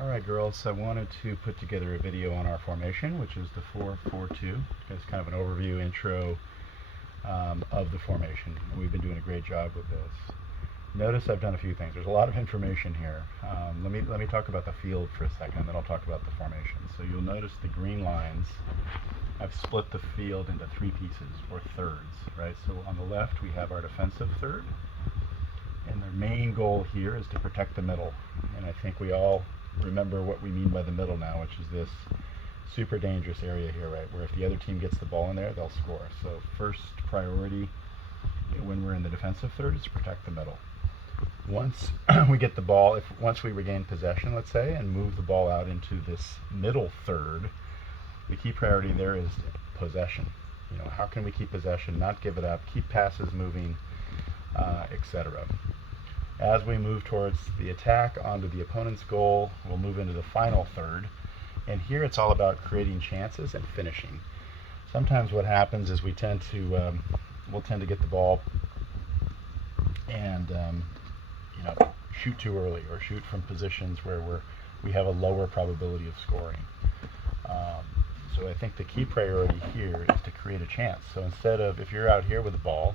Alright girls, I wanted to put together a video on our formation, which is the 4-4-2. It's kind of an overview intro of the formation. We've been doing a great job with this. Notice I've done a few things. There's a lot of information here. Let me talk about the field for a second, and then I'll talk about the formation. So you'll notice the green lines. I've split the field into three pieces, or thirds, right? So on the left we have our defensive third, and their main goal here is to protect the middle. And I think we all remember what we mean by the middle now, which is this super dangerous area here, right, where if the other team gets the ball in there, they'll score. So first priority when we're in the defensive third is to protect the middle. Once we get the ball, once we regain possession, let's say, and move the ball out into this middle third, the key priority there is possession. You know, how can we keep possession, not give it up, keep passes moving, etc. As we move towards the attack onto the opponent's goal, we'll move into the final third. And here it's all about creating chances and finishing. Sometimes what happens is we'll tend to get the ball and shoot too early, or shoot from positions where we have a lower probability of scoring. So I think the key priority here is to create a chance. So instead of, if you're out here with the ball,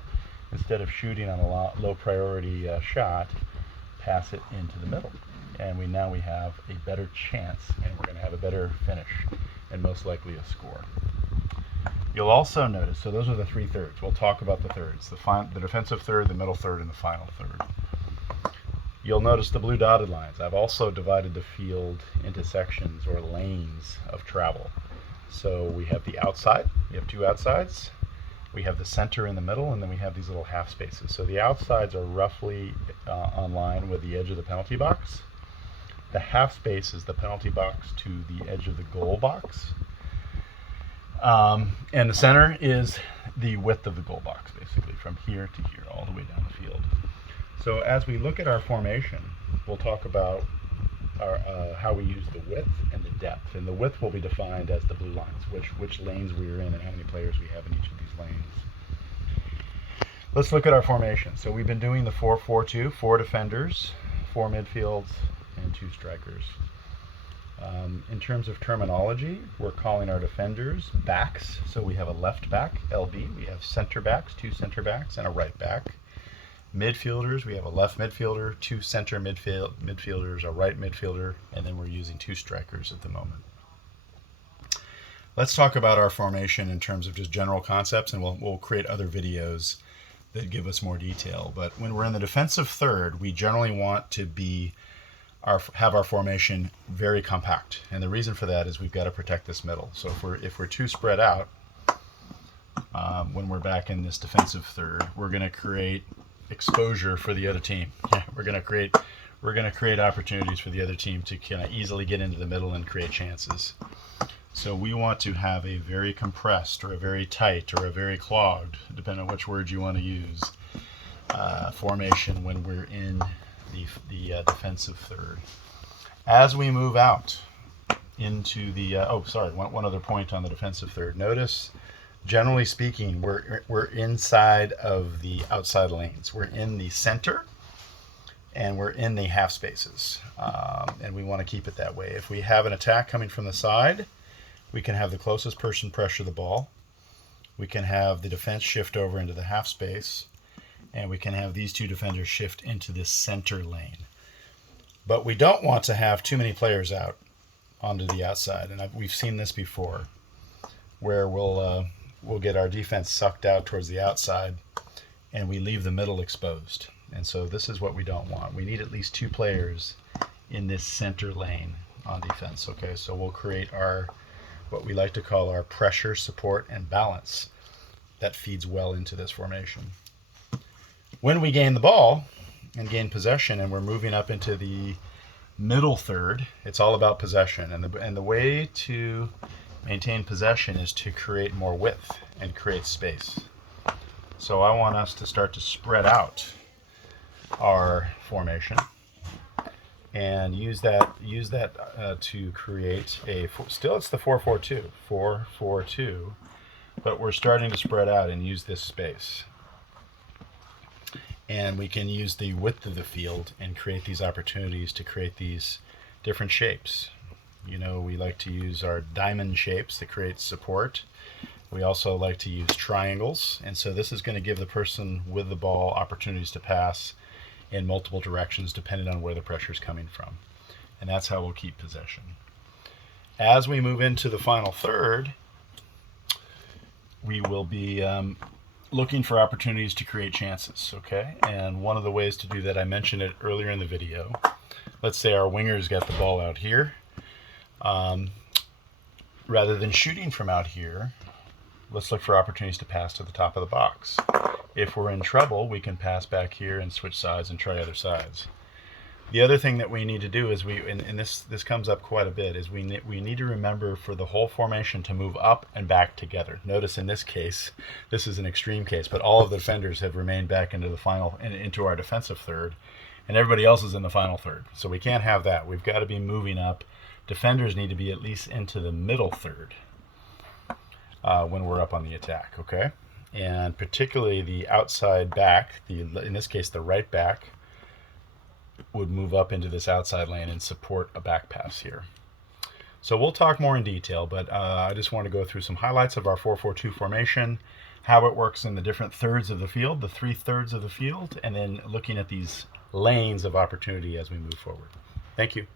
instead of shooting on a low priority shot, pass it into the middle. And now we have a better chance, and we're going to have a better finish, and most likely a score. You'll also notice, so those are the three thirds. We'll talk about the thirds, the defensive third, the middle third, and the final third. You'll notice the blue dotted lines. I've also divided the field into sections or lanes of travel. So we have the outside, we have two outsides, we have the center in the middle, and then we have these little half spaces. So the outsides are roughly on line with the edge of the penalty box. The half space is the penalty box to the edge of the goal box. And the center is the width of the goal box, basically, from here to here, all the way down the field. So as we look at our formation, we'll talk about how we use the width and the depth. And the width will be defined as the blue lines, which lanes we are in and how many players we have in each of these lanes. Let's look at our formation. So we've been doing the 4-4-2, 4 defenders, 4 midfields, and 2 strikers. In terms of terminology, we're calling our defenders backs. So we have a left back, LB. We have center backs, 2 center backs, and a right back. Midfielders, we have a left midfielder, 2 center midfielders, a right midfielder, and then we're using 2 strikers at the moment. Let's talk about our formation in terms of just general concepts, and we'll create other videos that give us more detail. But when we're in the defensive third, we generally want to have our formation very compact, and the reason for that is we've got to protect this middle. So if we're too spread out when we're back in this defensive third, we're going to create exposure for the other team. We're going to create opportunities for the other team to kind of easily get into the middle and create chances. So we want to have a very compressed, or a very tight, or a very clogged, depending on which word you want to use, formation when we're in the defensive third. As we move out into the one other point on the defensive third. Notice, generally speaking, we're inside of the outside lanes. We're in the center, and we're in the half spaces, and we want to keep it that way. If we have an attack coming from the side, we can have the closest person pressure the ball. We can have the defense shift over into the half space, and we can have these 2 defenders shift into this center lane. But we don't want to have too many players out onto the outside, and we've seen this before, where we'll get our defense sucked out towards the outside, and we leave the middle exposed. And so this is what we don't want. We need at least 2 players in this center lane on defense. Okay, so we'll create what we like to call our pressure, support, and balance that feeds well into this formation. When we gain the ball and gain possession, and we're moving up into the middle third, it's all about possession. And the way to maintain possession is to create more width and create space. So I want us to start to spread out our formation and use that to create still it's the 4-4-2, 4-4-2, but we're starting to spread out and use this space. And we can use the width of the field and create these opportunities to create these different shapes. You know, we like to use our diamond shapes that create support. We also like to use triangles, and so this is going to give the person with the ball opportunities to pass in multiple directions depending on where the pressure is coming from. And that's how we'll keep possession. As we move into the final third, we will be looking for opportunities to create chances, okay? And one of the ways to do that, I mentioned it earlier in the video. Let's say our winger's got the ball out here. Rather than shooting from out here, let's look for opportunities to pass to the top of the box. If we're in trouble, we can pass back here and switch sides and try other sides. The other thing that we need to do is and this comes up quite a bit, is we need to remember for the whole formation to move up and back together. Notice in this case, this is an extreme case, but all of the defenders have remained back into our defensive third, and everybody else is in the final third. So we can't have that. We've got to be moving up. Defenders need to be at least into the middle third when we're up on the attack, okay? And particularly the outside back, in this case the right back, would move up into this outside lane and support a back pass here. So we'll talk more in detail, but I just want to go through some highlights of our 4-4-2 formation, how it works in the different thirds of the field, the 3 thirds of the field, and then looking at these lanes of opportunity as we move forward. Thank you.